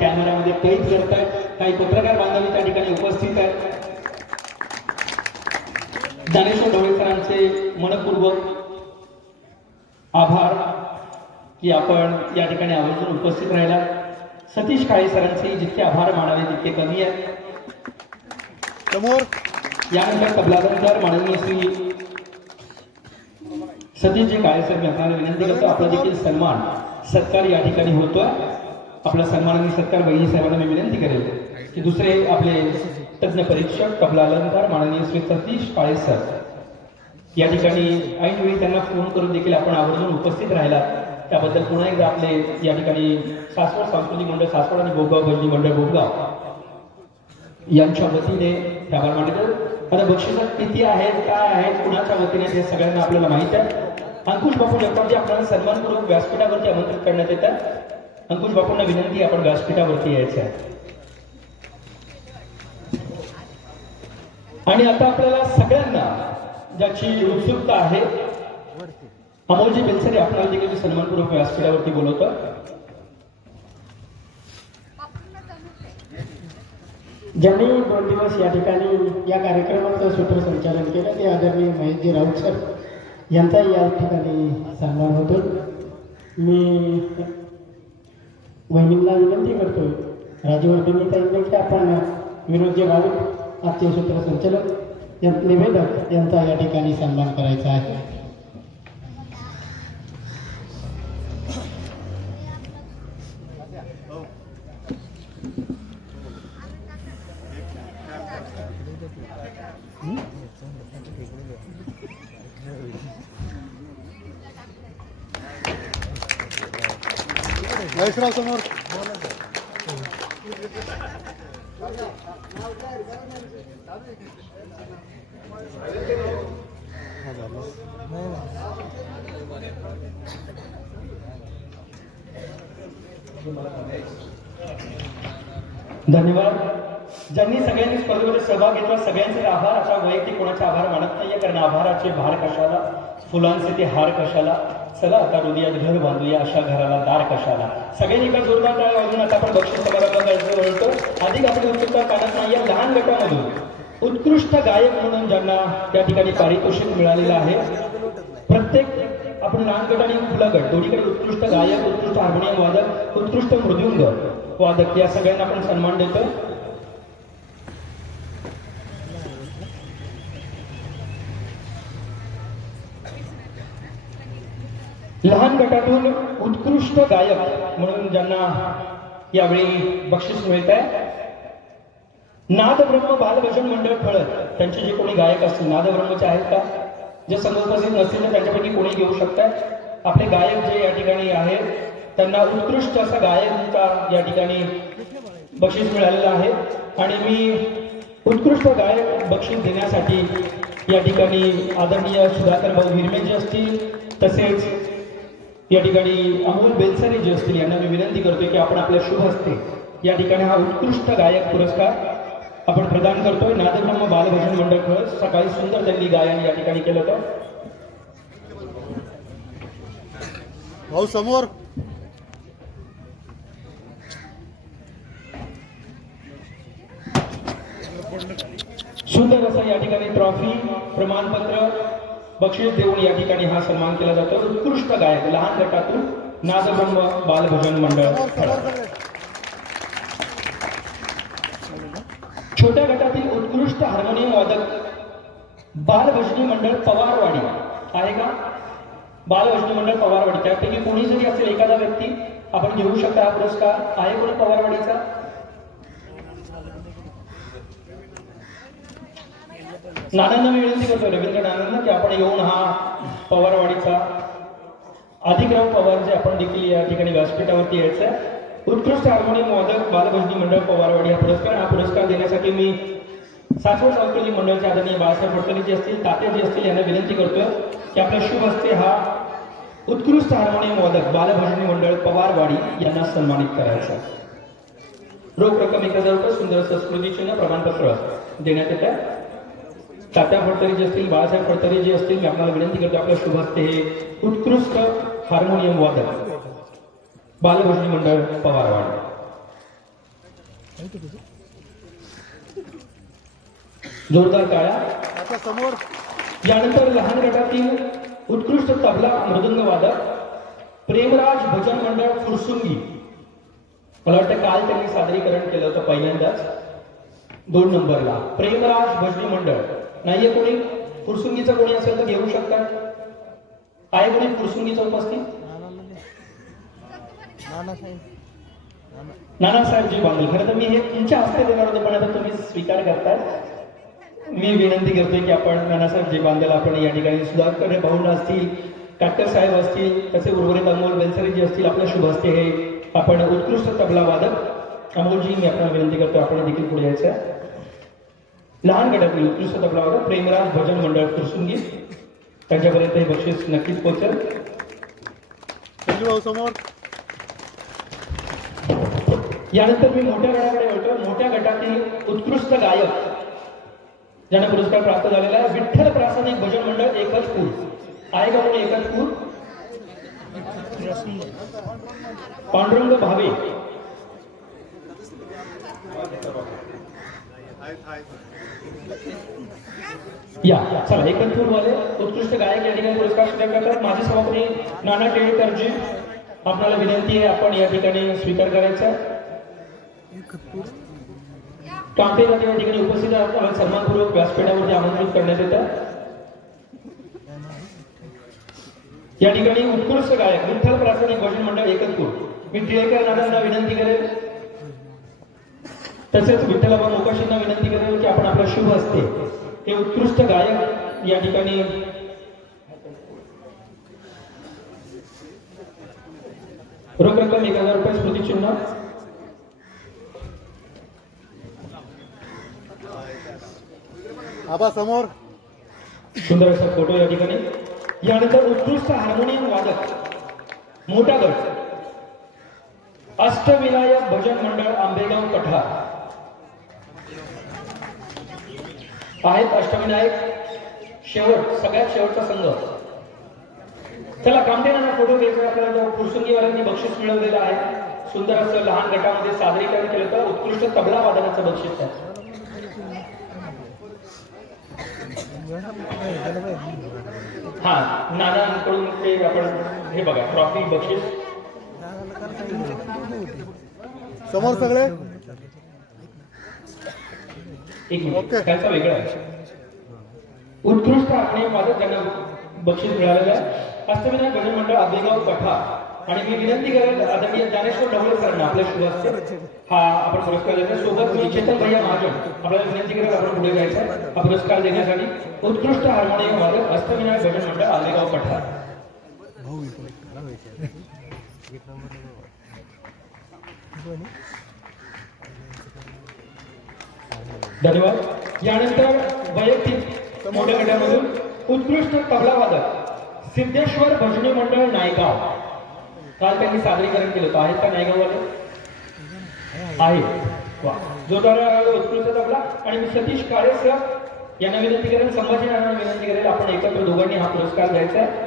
कॅमेऱ्यामध्ये कैद करत आहेत काही पत्रकार बांधव त्या ठिकाणी उपस्थित आहेत. ज्ञानेश्वर ढवळे सरांचे मनपूर्वक आभार की आपण या ठिकाणी आवर्जून उपस्थित राहिला सतीश काळे सरांचे जितके आभार मानावे तितके कमी आहेत. समोर. यानंतर तबलाबंदर माननीय श्री सतीशजी काळे सर मी आपल्याला विनंती करतो आपला देखील सन्मान सत्कार या ठिकाणी होतोय. आपला सन्मान आणि सत्कार वहिनी साहेबांना मी विनंती करेल की दुसरे आपले तज्ञ परीक्षक तबला अलंकार माननीय श्री सतीश काळे सर. या ठिकाणी ऐनवेळी त्यांना फोन करून देखील आपण आवर्जून उपस्थित राहिला. त्याबद्दल पुन्हा एकदा आपले या ठिकाणी सासवड सांस्कृतिक मंडळ सासवड आणि बोगाव बंदी मंडळ बोगाव यांच्या वतीने आभार मानतो आता बक्षिसं किती आहेत काय आहेत कुणाच्या वतीने हे सगळ्यांना आपल्याला माहीत आहे. अंकुश बापू जगतापजी आपल्याला सन्मानपूर्वक व्यासपीठावरती आमंत्रित करण्यात येतात. अंकुश बापूंना विनंती आपण व्यासपीठावरती यायचं आहे. आणि आता आपल्याला सगळ्यांना ज्याची उत्सुकता आहे अमोलजी बेलसरे आपल्याला देखील मी सन्मानपूर्वक व्यासपीठावरती बोलवतो. ज्यांनी दोन दिवस या ठिकाणी या कार्यक्रमाचं सूत्रसंचालन केलं ते आदरणीय महेशजी राऊत सर यांचाही या ठिकाणी सन्मान होतो. मी वहिनींना विनंती करतोय राजवर्धनी ताईंना की आपण विनोदजी भाविक आजचे सूत्रसंचालक निवेदक यांचा या ठिकाणी सन्मान करायचा आहे. धन्यवाद. ज्यांनी सगळ्यांनी स्पर्धेमध्ये सहभाग घेतला सगळ्यांचे आभार. अशा वैयक्तिक कोणाचे आभार मानत नाहीये कारण आभाराचे भार कशाला? फुलांचे ते हार कशाला? चला आता हृदयात घर बांधूया अशा घराला दार कशाला? सगळ्यांनी एका जोरदार काय वाजून आता आपण बक्षीस समारंभाकडे म्हणतो. अधिक आपली उत्सुकता काढत नाही या लहान गटामधून. उत्कृष्ट गायक म्हणून ज्यांना त्या ठिकाणी पारितोषिक मिळालेलं आहे प्रत्येक आपण लहान गट आणि खुला गट दोन्हीकडे उत्कृष्ट गायक उत्कृष्ट हार्मोनियम वादक उत्कृष्ट मृदुंग वादक या सगळ्यांना आपण सन्मान देतो लहान गटातून उत्कृष्ट गायक म्हणून ज्यांना यावेळी बक्षीस मिळत आहे नादब्रह्म बालभजन मंडळ फळत त्यांचे जे कोणी गायक असतील नादब्रह्मचे आहेत का? जे समुपस्थित नसतील तर त्यांच्यापैकी कोणी घेऊ शकतात आपले गायक जे या ठिकाणी आहेत त्यांना उत्कृष्ट असा गायकचा या ठिकाणी बक्षीस मिळालेलं आहे. आणि मी उत्कृष्ट गायक बक्षीस देण्यासाठी या ठिकाणी आदरणीय सुधाकर भाऊ हिरमे जे असतील तसेच या ठिकाणी अमोल बेलसरे जे असतील यांना मी विनंती करतोय की आपण आपल्या शुभ हस्ते या ठिकाणी हा उत्कृष्ट गायक पुरस्कार आपण प्रदान करतोय. नादब्रह्म बालभजन मंडळ खरंच सकाळी सुंदर त्यांनी गायन या ठिकाणी केलं होतं. भाऊ समोर. सुंदर असा या ठिकाणी ट्रॉफी प्रमाणपत्र बक्षीस देऊन या ठिकाणी हा सन्मान केला जातो. उत्कृष्ट गायक लहान गटातून नादब्रह्म बालभजन मंडळ छोट्या गटातील उत्कृष्ट हार्मोनियम वादक बालभजनी मंडळ पवारवाडी. आहे का? बालभजनी मंडळ पवारवाडी. त्यापैकी कोणी जरी असेल एखादा व्यक्ती आपण घेऊ शकता हा पुरस्कार. आहे कोण पवारवाडीचा? नानांना मी विनंती करतो रवींद्र नानांना की आपण येऊन हा पवारवाडीचा अधिकराव पवार जे आपण देखील या ठिकाणी व्यासपीठावरती यायचं आहे उत्कृष्ट हार्मोनियम वादक बालभजनी मंडळ पवारवाडी हा पुरस्कार हा पुरस्कार देण्यासाठी मी सासवड सांस्कृतिक मंडळाचे आदरणीय बाळासाहेब फडकरी जे असतील तात्या जे असतील यांना विनंती करतोय की आपल्या शुभ हस्ते हा उत्कृष्ट हार्मोनियम वादक बालभजनी मंडळ पवारवाडी यांना सन्मानित करायचा रोख रक्कम एक हजार रुपये सुंदर संस्कृती चिन्ह प्रमाणपत्र देण्यात येतं तात्या फडतरी जे असतील बाळासाहेब फडतरी जे असतील मी आपल्याला विनंती करतो आपल्या शुभ हस्ते हे उत्कृष्ट हार्मोनियम वादक. बालभजनी मंडळ पवारवाड. जोरदार आता समोर. यानंतर लहान गटातील उत्कृष्ट तबला मृदंग वादक प्रेमराज भजन मंडळ फुरसुंगी. मला वाटतं काल त्यांनी सादरीकरण केलं होतं पहिल्यांदाच. दोन नंबरला प्रेमराज भजनी मंडळ. नाहीये कोणी? फुरसुंगीचं कोणी असेल तर घेऊ शकता. आहे कोणी फुरसुंगीचं उपस्थित नानासाहेबजी बांगल. खरं तर मी हे तुमच्या हस्ते देणार होते पण आता तुम्ही स्वीकार करताय. मी विनंती करतोय की आपण नानासाहेबजी जे आपण या ठिकाणी सुधाकर भाऊंड असतील काटकर साहेब असतील तसे उर्वरित अमोल बेलसरीजी असतील आपल्या शुभ असते हे आपण उत्कृष्ट तबला वादक अमोलजी मी आपल्याला विनंती करतो आपण देखील पुढे यायचं आहे. लहान गटातील उत्कृष्ट तबला वादक प्रेमराज भजन मंडळ फुरसुंगी त्यांच्यापर्यंत हे बक्षीस नक्कीच पोहोचेल. समोर. यानंतर मी मोठ्या गटाकडे वळतो. मोठ्या गटातील उत्कृष्ट गायक ज्यांना पुरस्कार प्राप्त झालेला आहे. विठ्ठल प्रासादिक भजन मंडळ एकचपूर आहे का कोणी एकचपूर पांडुरंग भावे. या चला एकचपूर वाले उत्कृष्ट गायक या ठिकाणी पुरस्कार स्वीकार करतात. माझे सभापती नाना टेळेकरजी. आपल्याला विनंती आहे आपण या ठिकाणी स्वीकार करायचा. आहे. या ठिकाणी उपस्थित आहात. त्याला सन्मानपूर्वक व्यासपीठावरती आमंत्रित करण्यात येतं. या ठिकाणी उत्कृष्ट गायक विठ्ठल प्राथमिक भजन मंडळ एकतपूर. मी टिळेकर दादांना विनंती करेल. तसेच विठ्ठलाबा मोकाशींना विनंती करेल की आपण आपल्या शुभ असते हे उत्कृष्ट गायक या ठिकाणी रोख रक्कम एक हजार रुपये स्मृतिचिन्ह आबा समोर. सुंदर असा फोटो या ठिकाणी. यानंतर उत्कृष्ट हार्मोनियम वादक मोठा गट अष्टविनायक भजन मंडळ आंबेगाव पठार आहेत अष्टविनायक शेवट सगळ्यात शेवटचा संघ. चला कामठेना फोटो घ्यायचा आपल्याला फुरसुंगीवाल्यांनी बक्षीस मिळवलेलं आहे सुंदर असं लहान गटामध्ये सादरीकरण केलं तर उत्कृष्ट तबला वादनाचं बक्षीस आहे. हा नानांकडून ते आपण हे बघा ट्रॉफी बक्षीस. समोर सगळे? एक मिनिट. त्याचा वेगळा आहे. उत्कृष्ट आपण वादक ज्यांना बक्षीस मिळालेलं आहे. अष्टविनायक भजन मंडळ आंबेगाव पठार आणि मी विनंती करेल आदरणीय ज्ञानेश्वर ढवळे सरांना आपल्या शुभ हस्ते हा आपण पुरस्कार देतो सोबत मी चेतन भैया महाजन. आपल्याला विनंती करेल आपण पुढे जायचं हा पुरस्कार देण्यासाठी उत्कृष्ट हार्मोनियम वादक अष्टविनायक भजन मंडळ आंबेगाव पठार धन्यवाद. यानंतर वैयक्तिक मोठ्या गटामधून उत्कृष्ट तबला वादक सिद्धेश्वर भजनी मंडळ नायगाव. काल त्यांनी सादरीकरण केलं होतं. आहेत का नायगाववाले आहे वा. जोरदार उत्कृष्ट तबला. आणि मी सतीश काळे सर यांना विनंती करेल संभाजी नानांना विनंती करेल आपण एकत्र दोघांनी हा पुरस्कार द्यायचा आहे.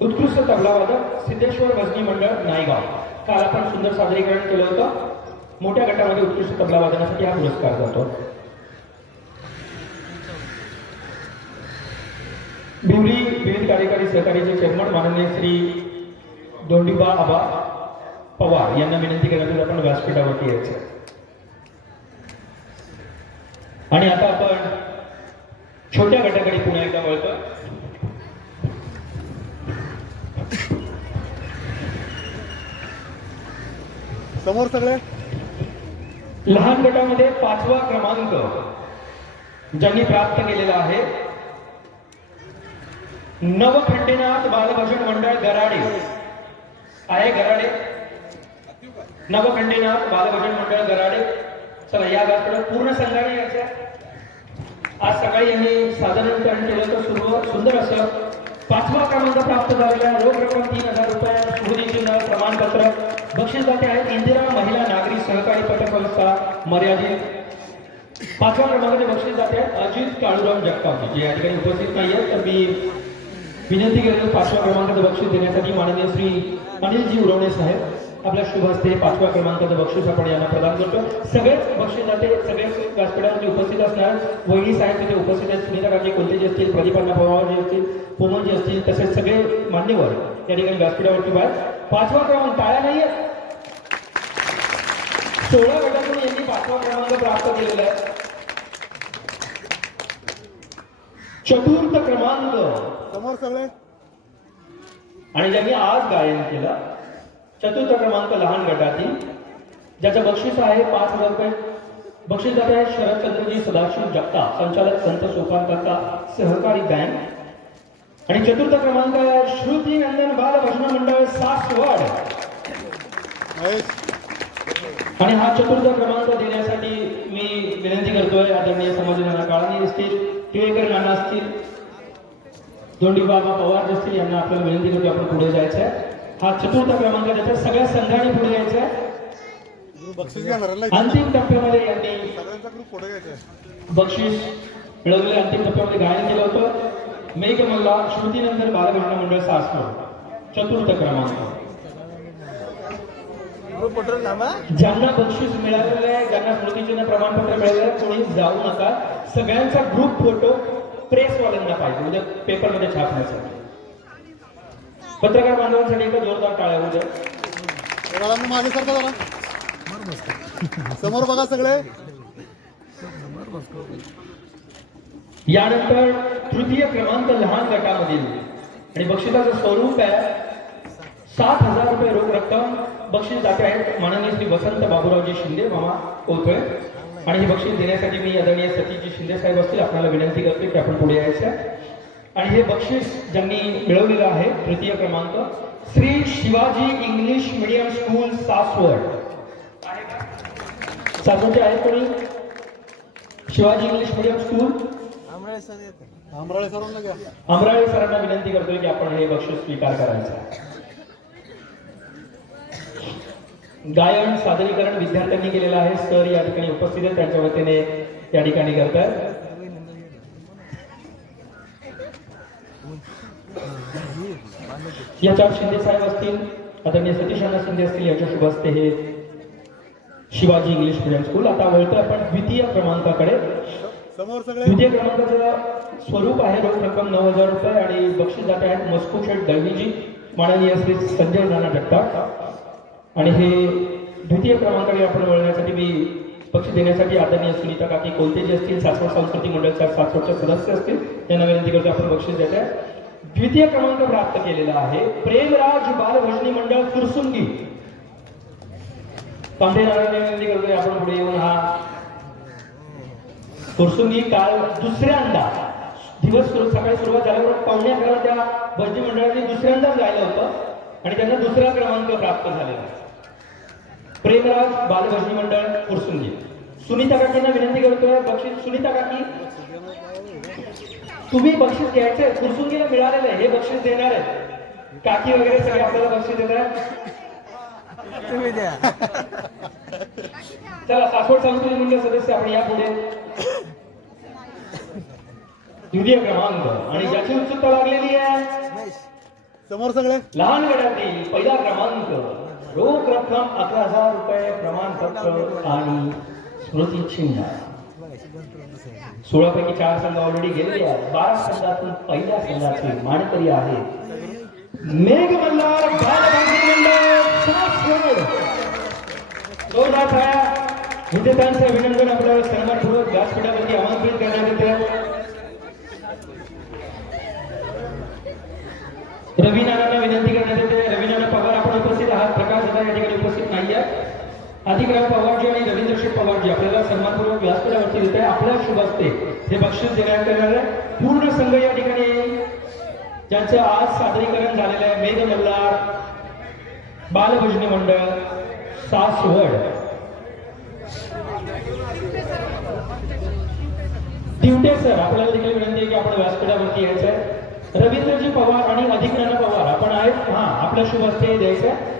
उत्कृष्ट तबला वादक सिद्धेश्वर भजनी मंडळ नायगाव. काल आपण सुंदर सादरीकरण केलं होतं. मोठ्या गटामध्ये उत्कृष्ट तबला वादनासाठी हा पुरस्कार जातो. बिवली विविध कार्यकारी सहकार्याचे चेअरमन माननीय श्री दोंडीबा आबा पवार यांना विनंती करण्यासाठी आपण व्यासपीठावरती यायचं. आणि आता आपण छोट्या गटाकडे पुन्हा एकदा वळतो. समोर सगळे? लहान गटामध्ये पाचवा क्रमांक ज्यांनी प्राप्त केलेला आहे नवखंडीनाथ बालभजन मंडळ गराडे. आहे गराडे? नवखंडीनाथ बालभजन मंडळ गराडे. चला या व्यासपीठावर पूर्ण संघाने यायचं. आज सकाळी यांनी साधारणीकरण केलं तर सुरू. सुंदर असं पाचवा क्रमांक प्राप्त झालेला रोख रक्कम तीन हजार रुपये स्मृतिचिन्ह प्रमाणपत्र. बक्षीसदाते आहेत इंदिरा महिला नागरी सहकारी पतसंस्था मर्यादित. पाचव्या क्रमांकाचे बक्षीस जाते आहेत अजित काळूराम जगताप. जे या ठिकाणी उपस्थित नाही आहेत तर मी विनंती करतो पाचव्या क्रमांकाचं बक्षीस देण्यासाठी माननीय श्री अनिलजी उरवणे साहेब. आपल्या शुभ हस्ते पाचव्या क्रमांकाचं बक्षीस आपण यांना प्रदान करतो. सगळेच बक्षीस जाते सगळेच व्यासपीठामध्ये उपस्थित असणार वहिनी साहेब तिथे उपस्थित आहेत. सुनीता काटे कोलतेजी असतील प्रदीपांना पवारजी असतील पोमनजी असतील तसेच सगळे मान्यवर या ठिकाणी व्यासपीठावरती बाहेर. पाचवा क्रमांक टाळ्या नाहीये. सोळा गटातून यांनी पाचवा क्रमांक प्राप्त केलेला आहे. चतुर्थ क्रमांक. समोर सगळे? आणि ज्यांनी आज गायन केलं चतुर्थ क्रमांक लहान गटातील ज्याचं बक्षीस आहे पाच हजार रुपये. बक्षीस जाते आहे शरदचंद्रजी सदाशिव जगताप संचालक संत सोपान काका सहकारी बँक. आणि चतुर्थ क्रमांक श्रुती नंदन बाल भजन मंडळ सासवड. आणि हा चतुर्थ क्रमांक देण्यासाठी मी विनंती करतोय आदरणीय समाजनाना काळानी असतील टिळेकर नाना असतील दोंडी बाबा पवार असतील यांना आपल्याला विनंती करतो आपण पुढे जायचं. आहे हा चतुर्थ क्रमांक त्याच्या सगळ्या संघाने पुढे यायचा आहे अंतिम टप्प्यामध्ये यांनी पुढे बक्षीस मिळवले अंतिम टप्प्यामध्ये गायन केलं होतं. मेघमल्ला श्रुतीनंतर बालभजन मंडळ सासवड. चतुर्थ क्रमांक. ज्यांना बक्षीस मिळालेलं आहे ज्यांना स्मृतिचिन्ह प्रमाणपत्र मिळालेलं आहे कोणी जाऊ नका. सगळ्यांचा ग्रुप फोटो प्रेसवाल्यांना पाहिजे उद्या पेपरमध्ये छापण्यासाठी पत्रकार बांधवांसाठी एकदा जोरदार टाळ्या उद्या. जरा. समोर बघा सगळे. यानंतर तृतीय क्रमांक लहान गटामधील आणि बक्षिसाचं स्वरूप आहे सात हजार रुपये रोख रक्कम. बक्षीस जाते आहेत. माननीय श्री वसंत बाबूरावजी शिंदे मामा कोथळे. आणि हे बक्षीस देण्यासाठी मी आदरणीय सतीजी शिंदे साहेब असतील आपल्याला विनंती करते की आपण पुढे यायचं आहे. आणि हे बक्षीस ज्यांनी मिळवलेलं आहे तृतीय क्रमांक Shri Shivaji English medium school Saswad. सासवडचे आहे कोणी? Shivaji English medium school? सरांना अमराळे सरांना विनंती करतोय की आपण हे बक्षीस स्वीकार करायचं. गायन सादरीकरण विद्यार्थ्यांनी केलेलं आहे. सर या ठिकाणी उपस्थित आहेत. त्यांच्या वतीने या ठिकाणी करतात याच्यावर शिंदे साहेब असतील आदरणीय सतीश अण्णा शिंदे असतील याच्या शुभ हस्ते हे शिवाजी इंग्लिश मिडियम स्कूल. आता वळतोय आपण द्वितीय क्रमांकाकडे. द्वितीय क्रमांकाचं स्वरूप आहे रोख रक्कम नऊ हजार रुपये आणि बक्षीस जाते आहेत मस्कू शेठ दळवीजी. माननीय श्री संजय नाना जगताप. आणि हे द्वितीय क्रमांकाकडे आपण वळण्यासाठी मी पक्ष देण्यासाठी आदरणीय सुनीता काकी कोलतेजी असतील सासवड सांस्कृतिक मंडळाच्या सासवडच्या सदस्य असतील त्यांना विनंती करतो आपण बक्षीस द्यायचं आहे. द्वितीय क्रमांक प्राप्त केलेला आहे. प्रेमराज बालभजनी मंडळ फुरसुंगी पांढरे नारायण विनंती करतोय आपण पुढे येऊन हा फुरसुंगी काल दुसऱ्यांदा. दिवस सुरू सकाळी सुरुवात झाल्यावर पावणे अकरा त्या भजनी मंडळाने दुसऱ्यांदाच गायलं होतं आणि त्यांना दुसरा क्रमांक प्राप्त झालेला आहे. प्रेमराज बालभजनी मंडळ फुरसुंगी सुनीता काकींना विनंती करतोय बक्षीस सुनीता काकी. तुम्ही बक्षीस घ्यायचंय फुरसुंगीला मिळालेलं आहे हे बक्षीस देणार आहे. काकी वगैरे सगळे आपल्याला बक्षीस देत आहेत चला सासवड सांस्कृतिक मंडळ सदस्य आपण या पुढे. द्वितीय क्रमांक आणि ज्याची उत्सुकता लागलेली आहे. समोर सगळे. लहान गटातील पहिला क्रमांक रोख रक्कम अकरा हजार रुपये प्रमाणपत्र आणि स्मृती चिन्ह. सोळा पैकी चार संघ ऑलरेडी गेलेले आहेत. बारा संघातून पहिल्या संघाचे मानकरी आहेत मेघ मल्हार बालभाजी मंडळ अभिनंदन आपल्याला सन्मानपूर्वक व्यासपीठावरती आमंत्रित करण्यात येते रवी नानांना विनंती करण्यात येते रवी नाना पवार आपण उपस्थित आहात प्रकाश दादा या ठिकाणी उपस्थित नाही आहे अधिकराव पवारजी आणि रवींद्र पवारजी आपल्याला सन्मानपूर्वक व्यासपीठावरती देत आहे. आपल्या शुभ असते हे बक्षीस देण्यात येणार आहे. पूर्ण संघ या ठिकाणी ज्यांचं आज सादरीकरण झालेलं आहे मेघ मल्हार बालभजनी मंडळ सासवड दिवटे सर आपल्याला देखील विनंती आहे की आपण व्यासपीठावरती यायचं आहे. रवींद्रजी पवार आणि अधिकनाना पवार आपण आहेत. हा आपल्या शुभ हस्ते द्यायचं आहे.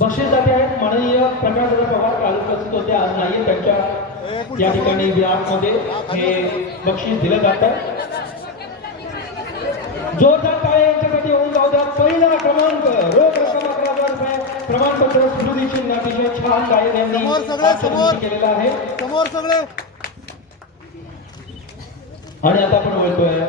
बक्षीस जाते आहेत. माननीय प्रकाशदादा पवार काल उपस्थित होते. आज नाहीये त्यांच्या या ठिकाणी विराटमध्ये. हे बक्षीस दिलं जातं जोरदार टाळे यांच्यासाठी होऊन जाऊ द्या. पहिला क्रमांक रोख रक्कम अकरा हजार रुपये. प्रमाण प्रमाणपत्र स्मृती चिन्ह अतिशय छान गायक यांनी. केलेलं आहे. समोर सगळे. आणि आता आपण वळतोय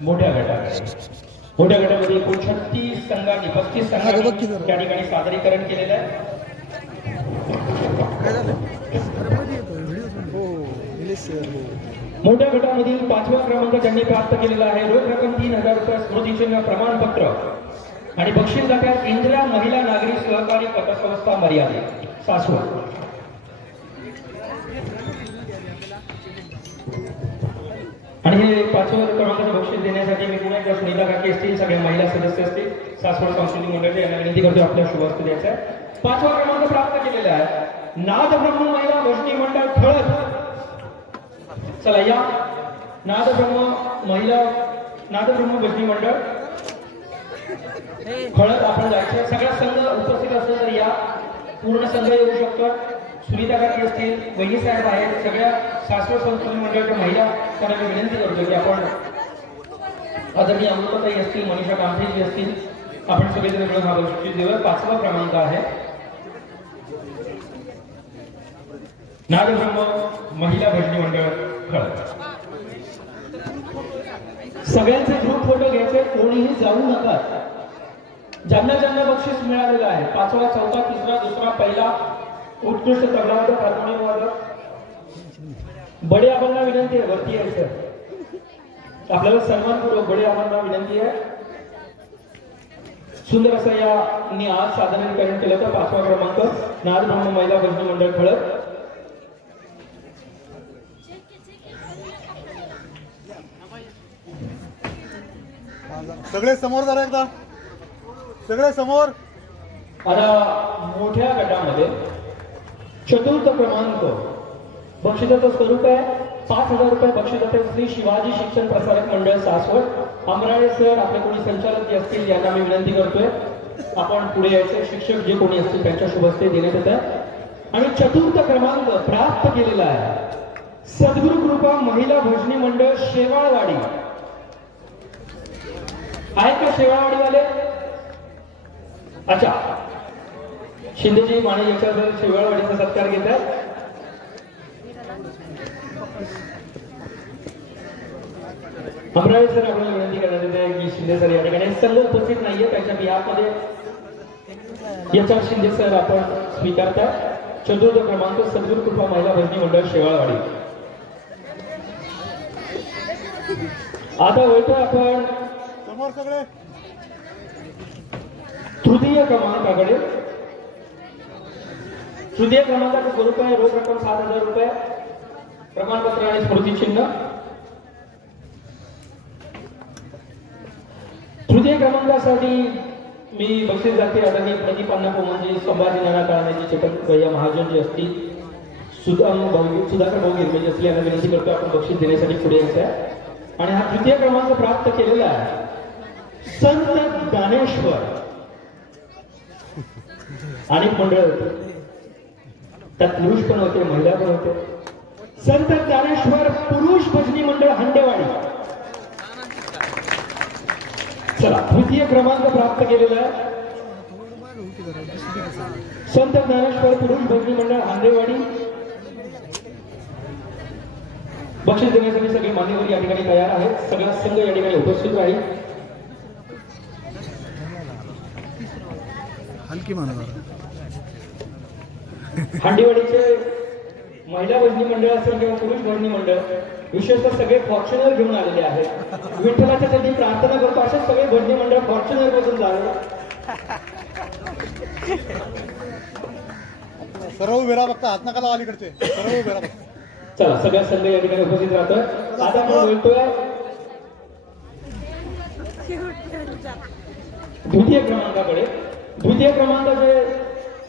मोठ्या गटाकडे. मोठ्या गटामध्ये एकूण छत्तीस संघांनी पस्तीस संघांनी. त्या ठिकाणी सादरीकरण केलेलं आहे. हो हो. मोठ्या गटामधील पाचवा क्रमांक त्यांनी प्राप्त केलेला आहे रोख रक्कम तीन हजार रुपये स्मृतिचिन्ह प्रमाणपत्र आणि बक्षीस जात्यात इंदिरा महिला नागरी सहकारी पतसंस्था मर्यादित सासवड. आणि हे पाचव्या क्रमांकाचं बक्षीस देण्यासाठी मी पुन्हा एकदा सुनीता काकी असतील सगळ्या महिला सदस्य असतील सासवड सांस्कृतिक मंडळाच्या यांना विनंती करतो आपल्या शुभास्त द्यायचा. आहे पाचवा क्रमांक प्राप्त केलेला आहे. नाद ब्रह्म महिला भजनी मंडळ ठळक चला या नादब्रह्म महिला नाद ब्रह्म भजनी मंडळ हळद आपण जायचं. सगळा संघ उपस्थित असेल तर या पूर्ण संघ येऊ शकतो. सुनीता काकी असतील वही साहेब आहेत सगळ्या शास्त्र संस्कृती मंडळाच्या महिला त्यांना मी विनंती करतो की आपण आदरणीय अमृताताई असतील मनीषा कामठेजी असतील आपण सगळेजण मिळून हा बक्षीस दिवस पाचवा क्रमांक आहे. नागब्रह्म महिला भजनी मंडळ खळद सगळ्यांचे ग्रुप फोटो घ्यायचे कोणीही जाऊ नका. ज्यांना ज्यांना बक्षीस मिळालेलं आहे पाचवा चौथा तिसरा दुसरा पहिला उत्कृष्ट तबलावादक हार्मोनियम वादक बडे आबांना विनंती आहे वरती यायचं आपल्याला सन्मानपूर्वक बडे आबांना विनंती आहे. सुंदर असं यांनी आज सादरीकरण केलं तर पाचवा क्रमांक नाद ब्रह्म महिला भजनी मंडळ खळद सगळे समोर जरा एकदा. सगळे समोर. आता मोठ्या गटामध्ये चतुर्थ क्रमांक बक्षिसाचं स्वरूप आहे पाच हजार रुपये बक्षिसाचे श्री शिवाजी शिक्षण प्रसारक मंडळ सासवड. अमराळे सर आपले कोणी संचालक जे असतील यांना मी विनंती करतोय. आपण पुढे यायचे. शिक्षक जे कोणी असतील त्यांच्या शुभस्ते देण्यात येत आहे. आणि चतुर्थ क्रमांक प्राप्त केलेला आहे. सद्गुरु कृपा महिला भजनी मंडळ शेवाळवाडी. आहे का शेवाळवाडीवाले? अच्छा. शिंदेजी माने याच्यावर शिवाळवाडीचा सत्कार घेत आहे अमराळे सर आपल्याला विनंती करण्यात येते की शिंदे सर या ठिकाणी संघ उपस्थित नाहीये त्यांच्या बिहारमध्ये याच्यावर शिंदे सर आपण स्वीकारताय चतुर्थ क्रमांक सद्गुरू कृपा महिला भजनी मंडळ शेवाळवाडी. आता वळतोय आपण तृतीय क्रमांकाकडे. तृतीय क्रमांकाचं स्वरूप आहे रोख रक्कम सात हजार रुपये. प्रमाणपत्र आणि स्मृतिचिन्ह तृतीय क्रमांकासाठी मी बक्षीस जाते. आदरणीय प्रदीप अण्णा पोमांजी संभाजी नाना काळाची चेतन भैया महाजन जी असतील सुदाम भाऊ सुधाकर भाऊ गिरमे असतील यांना विनंती करतो आपण बक्षीस देण्यासाठी पुढे यायचं आहे. आणि हा तृतीय क्रमांक प्राप्त केलेला आहे. संत ज्ञानेश्वर. आणि मंडळ होते त्यात पुरुष पण होते महिला पण होते. संत ज्ञानेश्वर पुरुष भजनी मंडळ हंडेवाडी. चला तृतीय क्रमांक प्राप्त केलेला आहे. संत ज्ञानेश्वर पुरुष भजनी मंडळ हांदेवाडी बक्षीस देण्यासाठी सगळे मान्यवर या ठिकाणी तयार आहेत. सगळा संघ या ठिकाणी उपस्थित राहील. हलकी म्हणा हांडेवाडीचे महिला भजनी मंडळ असेल किंवा पुरुष भजनी मंडळ विशेषतः सगळे फॉर्च्युनर घेऊन आलेले आहेत. विठ्ठलाच्या साठी प्रार्थना करतो असेच सगळे भजनी मंडळ फॉर्च्युनर मधून जावे सर्व राहा बघता हात नका लावा अलीकडचे सर्व बघता. चला सगळ्या संघ या ठिकाणी उपस्थित राहतोय आता आपण बोलतोय द्वितीय क्रमांकाकडे. द्वितीय क्रमांकाचे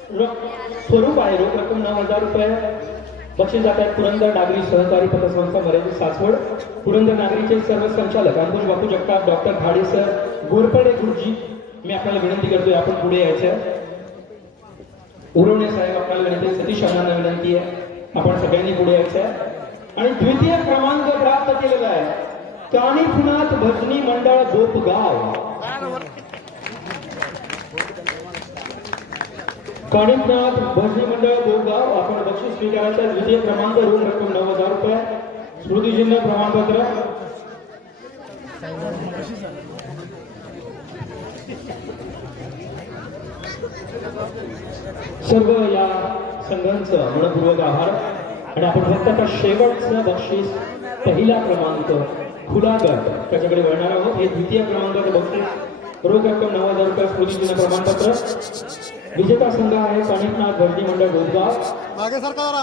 स्वरूप आहे. रोख रक्कम नऊ हजार रुपये. बक्षीस जात आहेत पुरंदर नागरी सहकारी पतसंस्था मर्यादित सासवड. पुरंदर नागरीचे सर्व संचालक अंकुश बापू जगताप डॉक्टर खाडे सर गोरपडे गुरुजी मी आपल्याला विनंती करतोय आपण पुढे यायचं. उरवणे साहेब आपल्याला विनंती सतीश अण्णांना विनंती आहे आपण सगळ्यांनी पुढे यायचं. आहे आणि द्वितीय क्रमांक प्राप्त केलेला आहे. काणीपुनाथ भजनी मंडळ गोपगाव काणिकनाथ भजनी मंडळ बोरगाव आपण बक्षीस स्वीकारायचा द्वितीय क्रमांक रोख रक्कम नऊ हजार रुपये. स्मृतिचिन्ह प्रमाणपत्र. सर्व या संघांचं मनपूर्वक आभार. आणि आपण फक्त आता शेवटचं बक्षीस पहिला क्रमांक खुला गट त्याच्याकडे वळणार आहोत. हे द्वितीय क्रमांकाचं बक्षीस. रोख रक्कम नऊ हजार रुपये स्मृतिचिन्ह प्रमाणपत्र. विजेता संघ आहे काणिकनाथ भरती मंडळ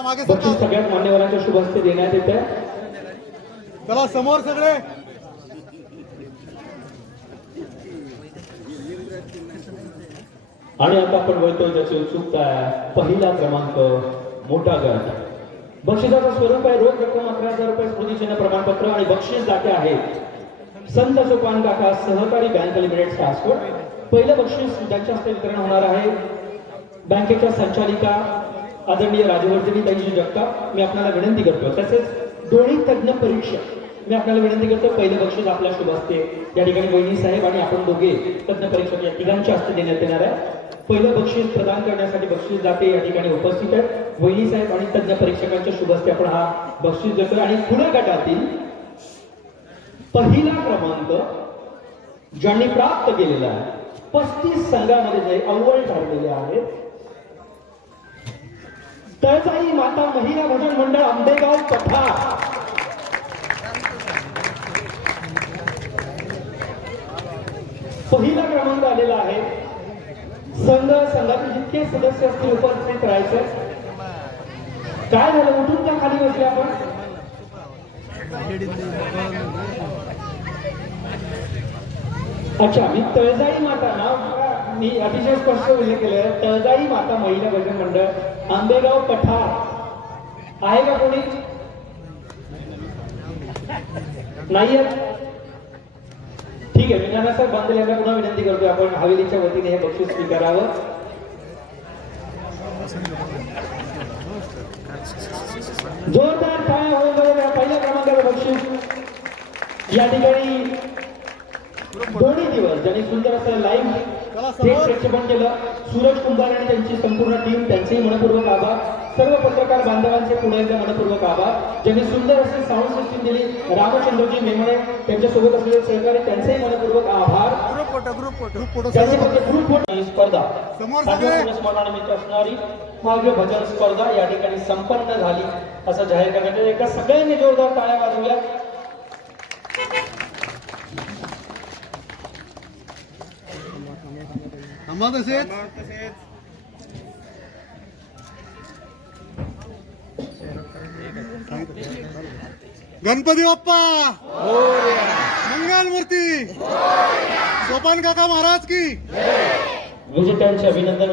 मागे बक्षीस सगळ्यात मान्यवरांच्या शुभ हस्ते देण्यात येते चला समोर सगळे. आणि आता आपण वळतोय त्याची उत्सुकता आहे. पहिला क्रमांक मोठा गट बक्षिसाचं स्वरूप आहे रोख रक्कम अकरा हजार रुपये स्मृतिचिन्ह प्रमाणपत्र आणि बक्षीस दाते आहेत संत सोपान काका सहकारी बँक लिमिटेड सासवड पहिलं बक्षीस ज्यांच्या हस्ते वितरण होणार आहे. बँकेच्या संचालिका आदरणीय राजवर्धनी ताईजी जगताप मी आपल्याला विनंती करतो. तसेच दोन्ही तज्ञ परीक्षक मी आपल्याला विनंती करतो पहिलं बक्षीस आपल्या शुभ असते या ठिकाणी बहिणी साहेब आणि आपण दोघे तज्ञ परीक्षक या तिघांच्या हस्ते देण्यात येणार आहे. पहिलं बक्षीस प्रदान करण्यासाठी बक्षीस दाते या ठिकाणी उपस्थित आहेत. वहिनी साहेब आणि तज्ञ परीक्षकांच्या शुभ हस्ते आपण हा बक्षीस देतोय आणि पुढे गटातील पहिला क्रमांक ज्यांनी प्राप्त केलेला आहे पस्तीस संघामध्ये जे अव्वल ठरलेले आहेत तळजाई माता महिला भजन मंडळ आंबेगाव पठार पहिला क्रमांक आलेला आहे. संघ संघातील जितके सदस्य असतील उपस्थित राहायचे. काय झालं? उठून त्या खाली बसले आपण? अच्छा मी तळजाई माता ना मी अतिशय स्पष्ट उल्लेख केलाय. तळजाई माता महिला भजन मंडळ आंबेगाव पठार. आहे का कोणी? नाही ठीक आहे मी नानासाहेब बांधल यांना पुन्हा विनंती करतोय आपण हवेलीच्या वतीने हे बक्षीस स्वीकारावं. जोरदार टाळ्या होऊन पहिल्या क्रमांकाचं बक्षीस. या ठिकाणी दोन्ही दिवस ज्यांनी सुंदर असं लाईव्ह प्रक्षेपण केलं. सूरज कुंभार आणि त्यांची संपूर्ण टीम त्यांचेही मनपूर्वक आभार. सर्व पत्रकार बांधवांचे पुन्हा एकदा मनपूर्वक आभार. ज्यांनी सुंदर असे साऊंड सिस्टीम दिली रामचंद्रजी मेमणे त्यांच्यासोबत असलेले सहकारी त्यांचेही मनपूर्वक आभार. Group photo group photo group photo त्यांची समोर फक्त ग्रुप फोटो ही स्पर्धा. समोर सातव्या सगळे. पुरस्कारानिमित्त असणारी भव्य भजन स्पर्धा या ठिकाणी संपन्न झाली असं जाहीर करण्यात येतं. एका सगळ्यांनी जोरदार टाळ्या वाजवल्या. थांबा तसेच गणपती बाप्पा मंगल मूर्ती सोपान काका महाराज की विजेत्यांचे अभिनंदन